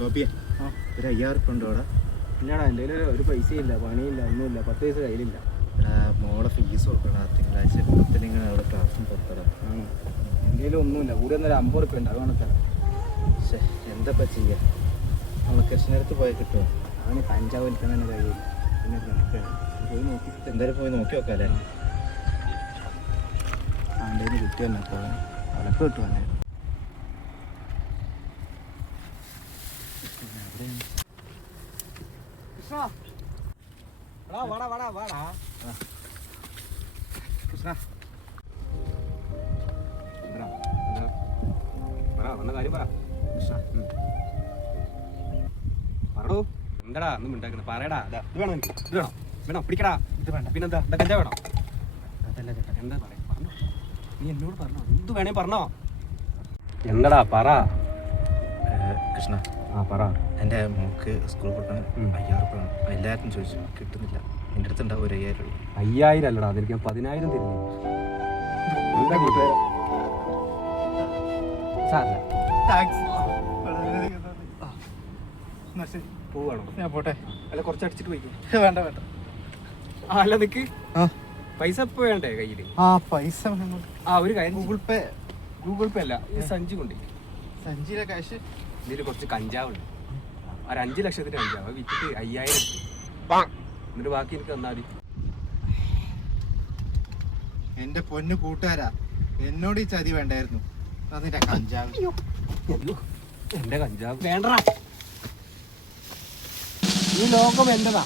ഗോപിയെ ഒരു 5000 ഉണ്ടോ അവിടെ? ഇല്ലടാ, എൻ്റെ കയ്യിൽ ഒരു പൈസയില്ല, പണിയില്ല, ഒന്നുമില്ല. 10 പൈസ കയ്യിലില്ല. മോളെ ഫീസ് കൊടുക്കടാ, തിങ്കളാഴ്ച പത്തിനിങ്ങനെ അവിടെ ക്ലാസ്സിന് പുറപ്പെടാം. എൻ്റെ കയ്യിൽ ഒന്നുമില്ല, കൂടി വന്നൊരു 50 ഉറുപ്പിക ഉണ്ട്, അത് വേണത്തരാം. പക്ഷേ എന്താ ചെയ്യുക? നമ്മൾ കൃഷ്ണടുത്ത് പോയി കിട്ടുമോ? അവന് കഞ്ചാവ് വലിക്കാൻ തന്നെ കഴിയില്ല. പിന്നെ പോയി നോക്കി, എന്തായാലും പോയി നോക്കി നോക്കാം അല്ലേ? അവൻ്റെ കയ്യിൽ കിട്ടി തന്നെ, അപ്പോൾ അതൊക്കെ കിട്ടും തന്നെ. കൃഷ്ണ വാടാ വാടാ വാടാ കൃഷ്ണ, വന്ന കാര്യം പറ കൃഷ്ണ. പറടോ, എന്താടാ ഒന്നും ഉണ്ടാക്കുന്നത്? പറയടാ. ഇത് വേണോ? എനിക്ക് ഇത് വേണോ? വേണോ? പിടിക്കടാ. ഇത് വേണ്ട. പിന്നെന്താ? എന്താ കഞ്ചാവ് വേണോ? അതല്ല ചേട്ടാ, എന്താ പറയാ? പറഞ്ഞോ, നീ എന്നോട് പറഞ്ഞോ, എന്ത് വേണേ പറഞ്ഞോ. എന്താടാ പറ കൃഷ്ണ. പറ. എൻ്റെ മോൾക്ക് സ്കൂൾ കൊടുക്കാൻ 5000 വേണം. എല്ലാവർക്കും ചോദിച്ചു, കിട്ടുന്നില്ല. എൻ്റെ അടുത്ത് ഉണ്ടാവും ഒരു 5000 രൂപ. 5000 അല്ലടാ, അതിലേക്ക് 10,000 തരുന്നു. എന്താ കൂട്ടുകാര? സാറില്ല, പോവാണോ? ഞാൻ പോട്ടെ. അല്ല, കുറച്ച് അടിച്ചിട്ട് പോയിക്കോ. വേണ്ട വേണ്ട. അല്ല നിക്ക്, പൈസ ഇപ്പൊ വേണ്ടേ കയ്യില്? പൈസ ഒരു കാര്യം, ഗൂഗിൾ പേ അല്ല, ഈ സഞ്ചി കൊണ്ടേ, സഞ്ചിയിലെ കാശ്. ഇതിൽ കുറച്ച് കഞ്ചാവുണ്ട്, ഒരു 5 ലക്ഷത്തിന്റെ കഞ്ചാവ് വിറ്റിട്ട് 5000 എന്നിട്ട് ബാക്കി എനിക്ക് തന്നാ മതി. എന്റെ പൊന്നു കൂട്ടുകാരാ, എന്നോട് ഈ ചതി വേണ്ടായിരുന്നു. അതിന്റെ കഞ്ചാവ്. എന്റെ കഞ്ചാവ് വേണ്ട, ഈ ലോകം എന്റെതാ.